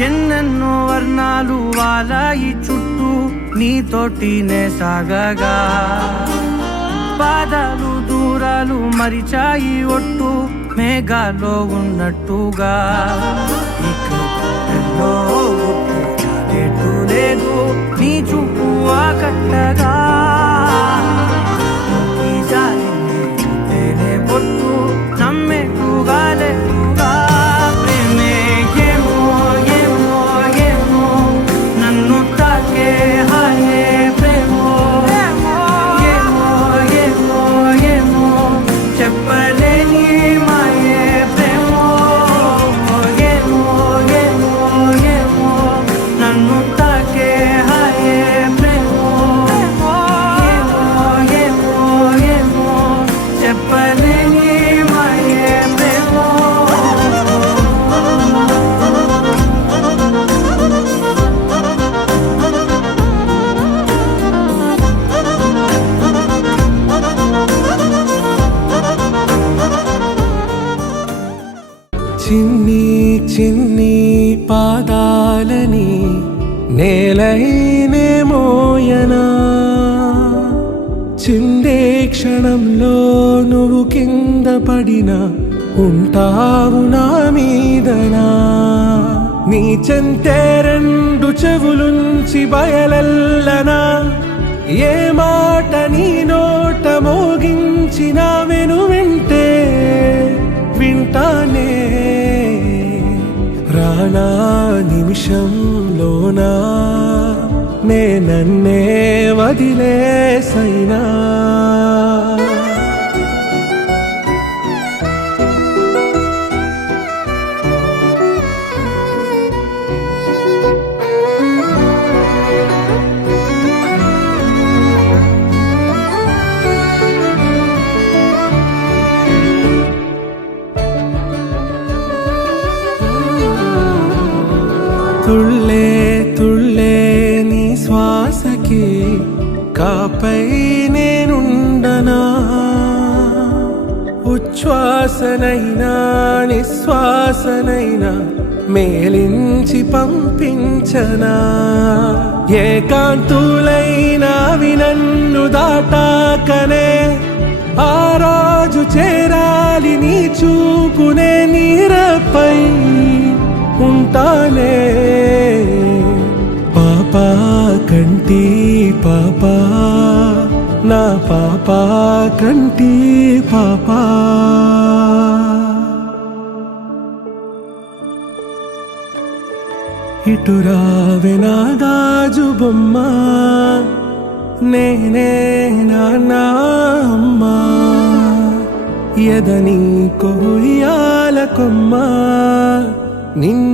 ఎన్నెన్నో వర్ణాలు వాలాయి చుట్టూ నీతోటినే సాగగా పాదాలు దూరాలు మరిచాయి ఒట్టు మేఘాలో ఉన్నట్టుగా ఇక ఎన్నో గుర్తు లేదు నీ చూపు ఆకట్టగా పొట్టు నమ్మేట్టుగా లేటుగా ప్రేమే ఏమో ఏమో ఏమో నన్ను తాకే హాయే ప్రేమో ఏమో ఏమో ఏమో చెప్పలేని మాయే ప్రేమో ఏమో ఏమో ఏమో నన్ను తాకే హాయే ప్రేమో ఏమో ఏమో ఏమో చెప్పలేని చిన్ని చిన్ని పాదాలని నేలైనే మోయనా చిందే క్షణంలో నువ్వు కింద పడినా ఉంటావు నా మీదనా నీ చెంతే రెండు చెవులుంచి బయలెల్లనా ఏ మాట నీ నోట మోగించిన వెను వింటే వింటానే రానా నిమిషంలోనా నే నన్నే వదిలేసైనా తుళ్ళే తుళ్ళే నీ శ్వాసకి కాపై నేనుండనా ఉచ్ఛ్వాసనైనా నిశ్వాసనైనా మేలించి పంపించనా ఏకాంతులైనా నన్ను దాటాకనే ఆ రోజు చేరాలి నీ చూపునే నీరపై ఉంటానే పాపా కంటి పాపా నా పాపా కంటి పాపా ఇటురావే నా గాజు బొమ్మ నేనే నాన్న అమ్మా ఎదని కొయ్యాల కొమ్మ నిన్ను